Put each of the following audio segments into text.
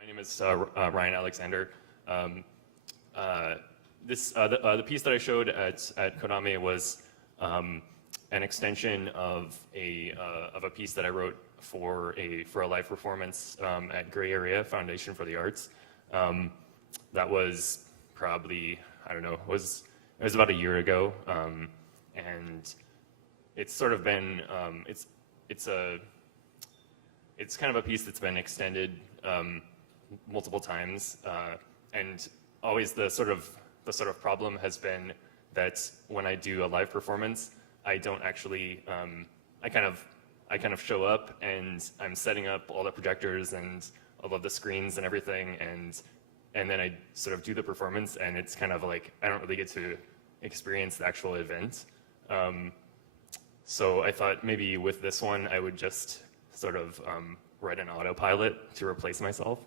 My name is Ryan Alexander. The piece that I showed at CODAME was an extension of a piece that I wrote for a live performance at Gray Area Foundation for the Arts. That was probably, I don't know, it was about a year ago, and it's sort of been it's kind of a piece that's been extended multiple times, and always the sort of problem has been that when I do a live performance, I don't actually I kind of show up and I'm setting up all the projectors and all of the screens and everything, and then I sort of do the performance, and it's kind of like I don't really get to experience the actual event. So I thought maybe with this one I would just sort of write an autopilot to replace myself.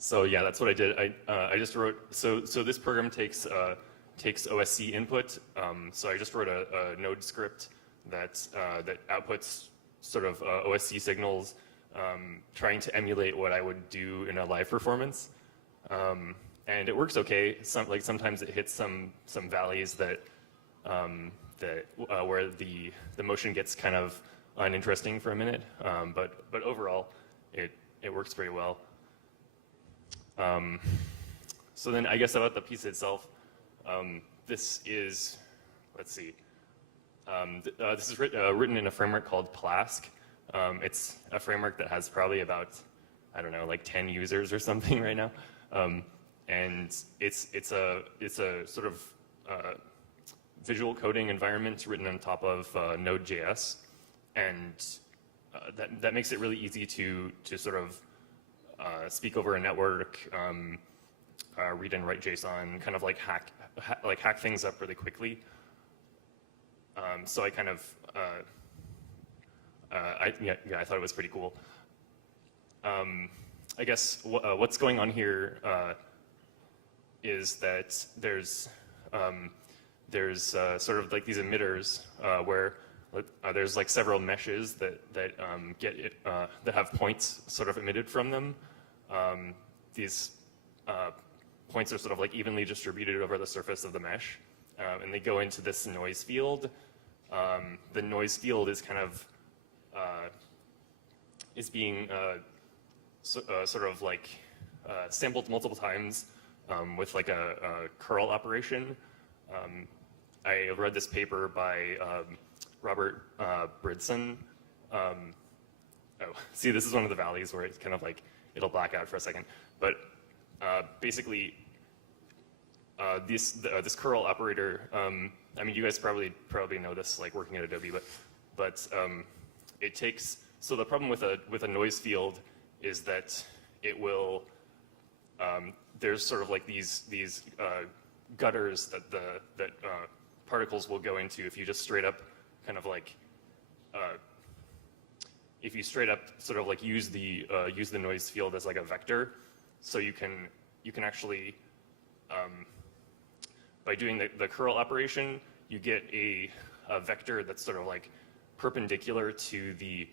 So yeah, that's what I did. I just wrote, so this program takes OSC input. So I just wrote a Node script that outputs sort of OSC signals, trying to emulate what I would do in a live performance. And it works okay. Sometimes it hits some valleys that where the motion gets kind of uninteresting for a minute. But overall, it works pretty well. So then I guess about the piece itself, this is, let's see, this is written in a framework called Plask. It's a framework that has probably about, I don't know, like 10 users or something right now. And it's a sort of visual coding environment written on top of Node.js, and that makes it really easy to sort of speak over a network, read and write JSON, kind of like hack things up really quickly. So I kind of I thought it was pretty cool. I guess what's going on here is that there's sort of like these emitters where there's like several meshes that have points sort of emitted from them. These points are sort of like evenly distributed over the surface of the mesh, and they go into this noise field. The noise field is kind of is being sort of like sampled multiple times with like a curl operation. I read this paper by Robert Bridson. Oh, see, this is one of the valleys where it's kind of like, it'll black out for a second. But basically, this curl operator, I mean, you guys probably know this, like working at Adobe, but it takes, so the problem with a noise field is that it will, there's sort of like these gutters that particles will go into if you just straight up kind of like if you straight up sort of like use the noise field as like a vector. So you can actually by doing the curl operation, you get a vector that's sort of like perpendicular to the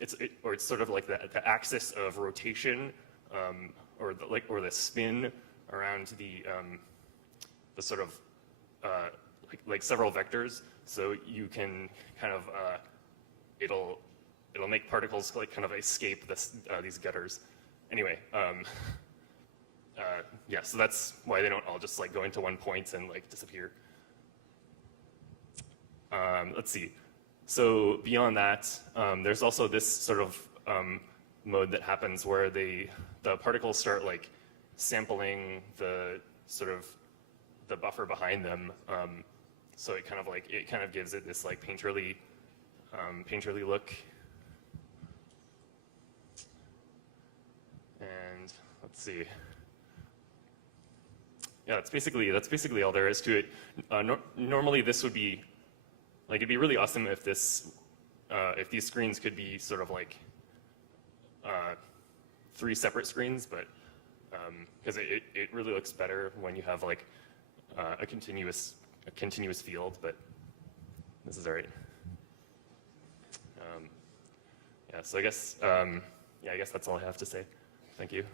it's sort of like the axis of rotation, or the spin around the sort of like several vectors. So you can kind of it'll make particles like kind of escape these gutters. Anyway, yeah. So that's why they don't all just like go into one point and like disappear. Let's see. So beyond that, there's also this sort of mode that happens where the particles start like sampling the sort of the buffer behind them. So it kind of gives it this like painterly look. And let's see. Yeah, that's basically all there is to it. Normally this would be like, it'd be really awesome if if these screens could be sort of like 3 separate screens, but because it really looks better when you have like a continuous field, but this is all right. Yeah, So I guess, yeah, I guess that's all I have to say. Thank you.